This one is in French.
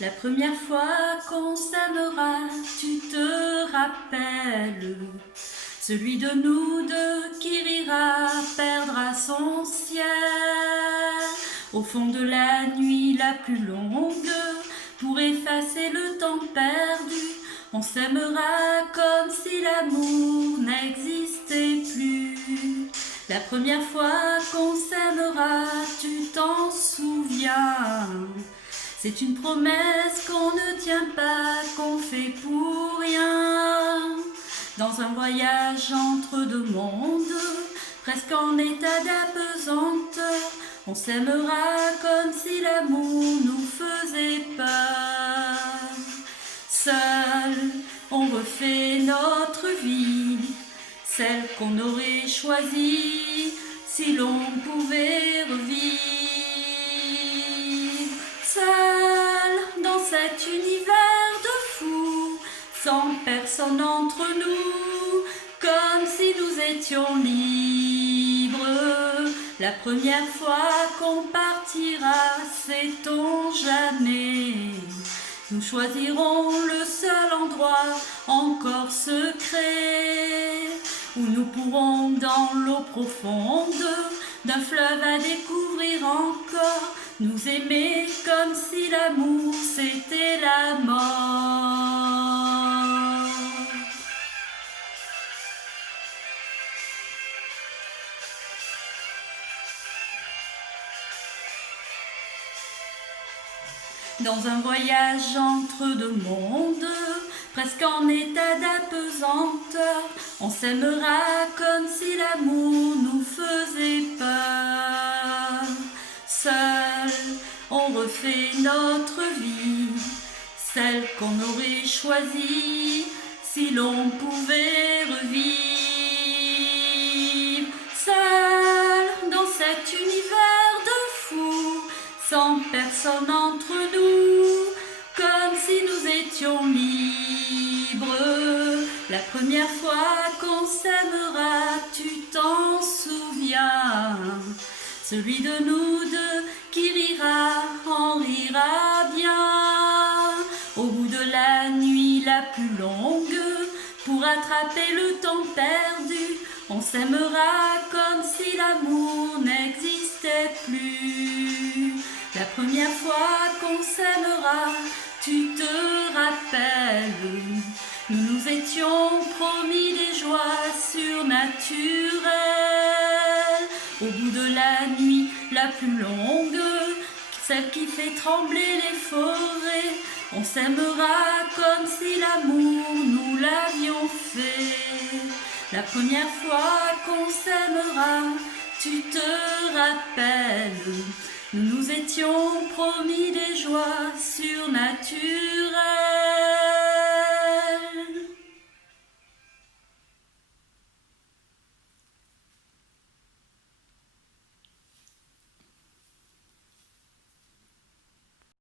La première fois qu'on s'aimera, tu te rappelles, celui de nous deux qui rira perdra son ciel. Au fond de la nuit la plus longue, pour effacer le temps perdu, on s'aimera comme si l'amour n'existait plus. La première fois qu'on s'aimera, tu t'en souviens? C'est une promesse qu'on ne tient pas, qu'on fait pour rien. Dans un voyage entre deux mondes, presque en état d'apesanteur, on s'aimera comme si l'amour nous faisait peur. Seul, on refait notre vie, celle qu'on aurait choisie si l'on pouvait revivre. Seul dans cet univers de fous, sans personne entre nous, comme si nous étions libres. La première fois qu'on partira, sait-on jamais? Nous choisirons le seul endroit encore secret où nous pourrons dans l'eau profonde d'un fleuve à découvrir encore, nous aimer comme si l'amour c'était la mort. Dans un voyage entre deux mondes, presque en état d'apesanteur, on s'aimera comme si l'amour nous faisait peur. Seul, on refait notre vie, celle qu'on aurait choisie si l'on pouvait revivre. Seul dans cet univers de fous, sans personne entre nous, comme si nous étions libres. La première fois qu'on s'aimera, tu t'en souviens? Celui de nous deux qui rira, en rira bien. Au bout de la nuit la plus longue, pour attraper le temps perdu, on s'aimera comme si l'amour n'existait plus. La première fois qu'on s'aimera, tu te rappelles, nous nous étions promis des joies surnaturelles. Au bout de la nuit la plus longue, celle qui fait trembler les forêts, on s'aimera comme si l'amour nous l'avions fait. La première fois qu'on s'aimera, tu te rappelles, nous nous étions promis des joies surnaturelles.